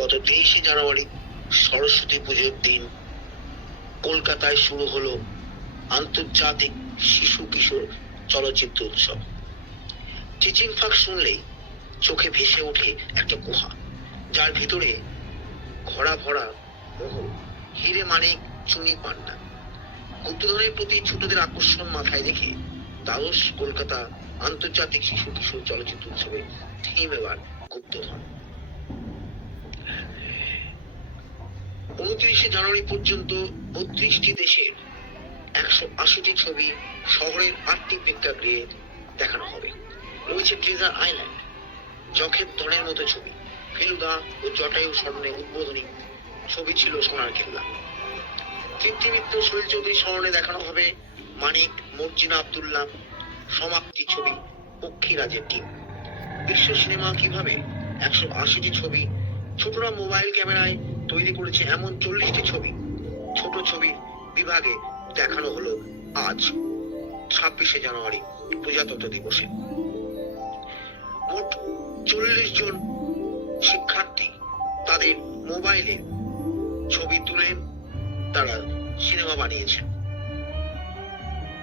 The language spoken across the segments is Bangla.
গত তেইশে জানুয়ারি সরস্বতী পুজোর দিন। কলকাতায় শুরু হলো আন্তর্জাতিক শিশু কিশোর চলচ্চিত্র উৎসব। টিচিং ফাঁক শুনলেই চোখে ভেসে ওঠে একটা গুহা, যার ভিতরে ঘোড়া ভরা মোহ হিরে মানিক, চুনি পান্না গুপ্তধনের প্রতি ছোটদের আকর্ষণ মাথায় রেখে দ্বাদশ কলকাতা আন্তর্জাতিক শিশু কিশোর চলচ্চিত্র উৎসবে থিম এবার গুপ্তধন। উনত্রিশে জানুয়ারি পর্যন্ত বত্রিশটি দেশের একশো আশিটি ছবি শহরের আটটি প্রেক্ষাগৃহে দেখানো হবে। রয়েছে ট্রেজার আইল্যান্ড যখের দনের মতো ছবি। ফেলুদা ও জটায়ু স্মরণে উদ্বোধনী ছবি ছিল সোনার কেল্লা কীর্তিমিত্র শৈল চৌধুরী স্মরণে দেখানো হবে মানিক মর্জিনা আবদুল্লাহ সমাপ্তি ছবি পক্ষীরাজের টিম। বিশ্ব সিনেমা কীভাবে একশো আশিটি ছবি ছোটরা মোবাইল ক্যামেরায় তৈরি করেছে এমন চল্লিশটি ছবি। ছোট ছবি বিভাগে দেখানো হলো আজ, ছাব্বিশে জানুয়ারি, প্রজাতন্ত্র দিবসে। মোট চল্লিশ জন শিক্ষার্থী তাদের মোবাইলে ছবি তুলে তারা সিনেমা বানিয়েছেন।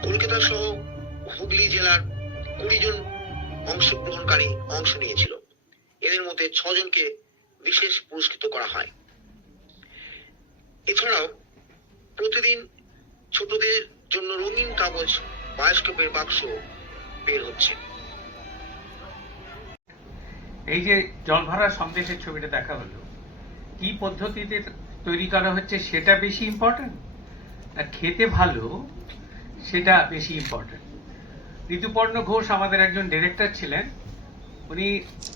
কলকাতা সহ হুগলি জেলার কুড়ি জন অংশগ্রহণকারী অংশ নিয়েছিল। এদের মধ্যে ছজনকে বিশেষ পুরস্কৃত করা হয়। এছাড়াও প্রতিদিন ছোটদের জন্য রঙিন কাগজ, বায়োস্কোপের বাক্স বের হচ্ছে। এই যে জল ভরা সন্দেশের ছবিটা দেখা হলো, কি পদ্ধতিতে তৈরি করা হচ্ছে সেটা বেশি ইম্পর্টেন্ট না খেতে ভালো, সেটা বেশি ইম্পর্টেন্ট ঋতুপর্ণ ঘোষ আমাদের একজন ডিরেক্টর ছিলেন। উনি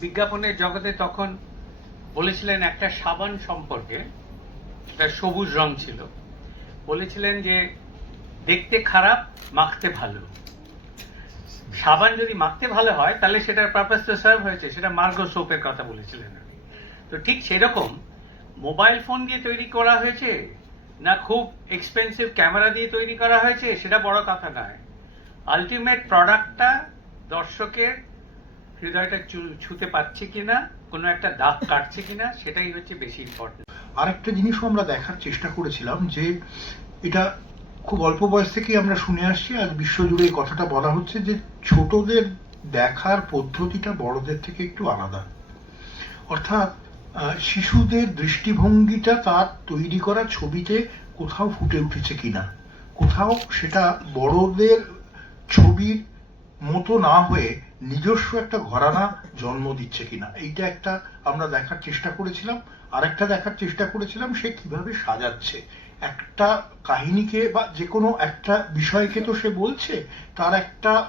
বিজ্ঞাপনের জগতে তখন বলেছিলেন একটা সাবান সম্পর্কে। তার সবুজ রং ছিল। বলেছিলেন যে, দেখতে খারাপ, মাখতে ভালো। সাবান যদি মাখতে ভালো হয়, তাহলে সেটার পারপাস তো সার্ভ হয়েছে, সেটা মার্গো সোপের কথা বলেছিলেন। তো ঠিক সেরকম মোবাইল ফোন দিয়ে তৈরি করা হয়েছে, না খুব এক্সপেন্সিভ ক্যামেরা দিয়ে তৈরি করা হয়েছে, সেটা বড় কথা নয়। আলটিমেট প্রোডাক্টটা দর্শকের হৃদয়টা ছুতে পারছে কিনা, কোনো একটা দাগ কাটছে কিনা, সেটাই হচ্ছে বেশি ইম্পর্টেন্ট আরেকটা জিনিসও আমরা দেখার চেষ্টা করেছিলাম যে এটা খুব অল্প বয়স থেকেই আমরা শুনে আসছি, আজ বিশ্বজুড়ে কথাটা বলা হচ্ছে যে ছোটদের দেখার পদ্ধতিটা বড়দের থেকে একটু আলাদা। অর্থাৎ শিশুদের দৃষ্টিভঙ্গিটা তার তৈরি করা ছবিতে কোথাও ফুটে উঠেছে কিনা, কোথাও সেটা বড়দের ছবির মতো না হয়ে নিজস্ব একটা ঘরানা জন্ম দিচ্ছে কিনা, এইটা একটা আমরা দেখার চেষ্টা করেছিলাম। আরেকটা দেখার চেষ্টা করেছিলাম, সে কীভাবে সাজাচ্ছে। একটা কাহিনীকে বা যে কোনো একটা বিষয়কে তো সে বলছে, তার একটা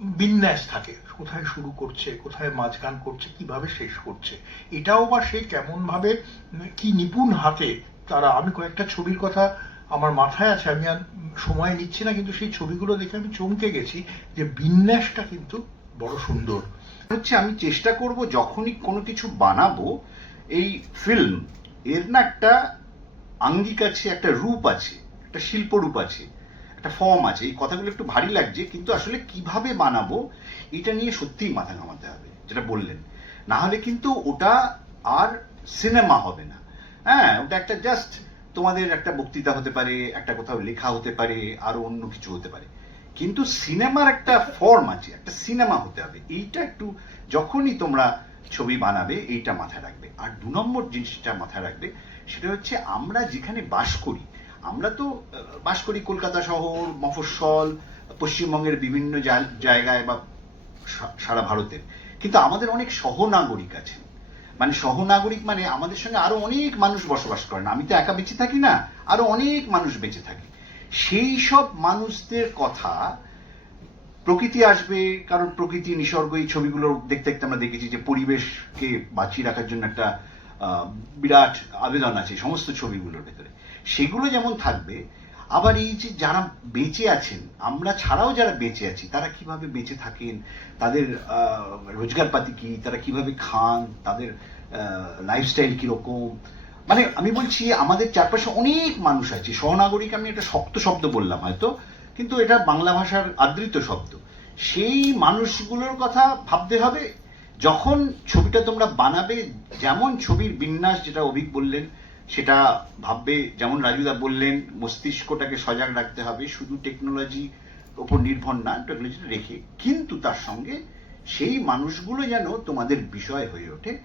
বিন্যাস থাকে। কোথায় শুরু করছে, কোথায় মাঝগান করছে, কীভাবে শেষ করছে। এটাও বা সে কেমন ভাবে কি নিপুণ হাতে, তারা, আমি কয়েকটা ছবির কথা আমার মাথায় আছে, আমি আর সময় নিচ্ছি না, কিন্তু সেই ছবিগুলো দেখে আমি চমকে গেছি যে বিন্যাসটা কিন্তু বড় সুন্দর। হচ্ছে আমি চেষ্টা করব যখনই কোনো কিছু বানাবো, এই ফিল্ম এর না একটা আঙ্গিক আছে, একটা রূপ আছে, একটা শিল্পরূপ আছে, একটা ফর্ম আছে। এই কথাগুলো একটু ভারী লাগছে, কিন্তু আসলে কীভাবে বানাবো, এটা নিয়ে সত্যিই মাথা ঘামাতে হবে, যেটা বললেন। না হলে কিন্তু ওটা আর সিনেমা হবে না। হ্যাঁ ওটা একটা জাস্ট তোমাদের একটা বক্তৃতা হতে পারে, একটা কোথাও লেখা হতে পারে, আরও অন্য কিছু হতে পারে। কিন্তু সিনেমার একটা ফর্ম আছে, একটা সিনেমা হতে হবে। এইটা একটু যখনই তোমরা ছবি বানাবে, এইটা মাথায় রাখবে। আর দু নম্বর জিনিসটা মাথায় রাখবে, সেটা হচ্ছে আমরা যেখানে বাস করি, আমরা তো বাস করি কলকাতা শহর, মফস্বল, পশ্চিমবঙ্গের বিভিন্ন জায়- জায়গায় বা সারা ভারতের। কিন্তু আমাদের অনেক সহনাগরিক আছেন। মানে সহনাগরিক মানে আমাদের সঙ্গে আরও অনেক মানুষ বসবাস করেন। আমি তো একা বেঁচে থাকি না, আরও অনেক মানুষ বেঁচে থাকে। সেই সব মানুষদের কথা প্রকৃতি আসবে, কারণ প্রকৃতি নিসর্গ, এই ছবিগুলো দেখতে দেখতে আমরা দেখেছি যে পরিবেশকে বাঁচিয়ে রাখার জন্য একটা বিরাট আবেদন আছে সমস্ত ছবিগুলোর ভেতরে। সেগুলো যেমন থাকবে আবার এই যে যারা বেঁচে আছেন, আমরা ছাড়াও যারা বেঁচে আছি, তারা কীভাবে বেঁচে থাকেন? তাদের রোজগারপাতি কি? তারা কীভাবে খান? তাদের লাইফস্টাইল কীরকম? মানে আমি বলছি, আমাদের চারপাশে অনেক মানুষ আছে। সহনাগরিক আমি একটা শক্ত শব্দ বললাম হয়তো, কিন্তু এটা বাংলা ভাষার আদৃত শব্দ। সেই মানুষগুলোর কথা ভাবতে হবে। যখন ছবিটা তোমরা বানাবে, যেমন ছবির বিন্যাস যেটা অভিক বললেন সেটা ভাববে, যেমন রাজুদা বললেন, মস্তিষ্কটাকে সজাগ রাখতে হবে, শুধু টেকনোলজি ওপর নির্ভর না টেকনোলজিটা রেখে। কিন্তু তার সঙ্গে সেই মানুষগুলো যেন তোমাদের বিষয় হয়ে ওঠে,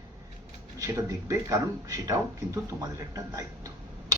সেটা দেখবে, কারণ সেটাও কিন্তু তোমাদের একটা দায়িত্ব।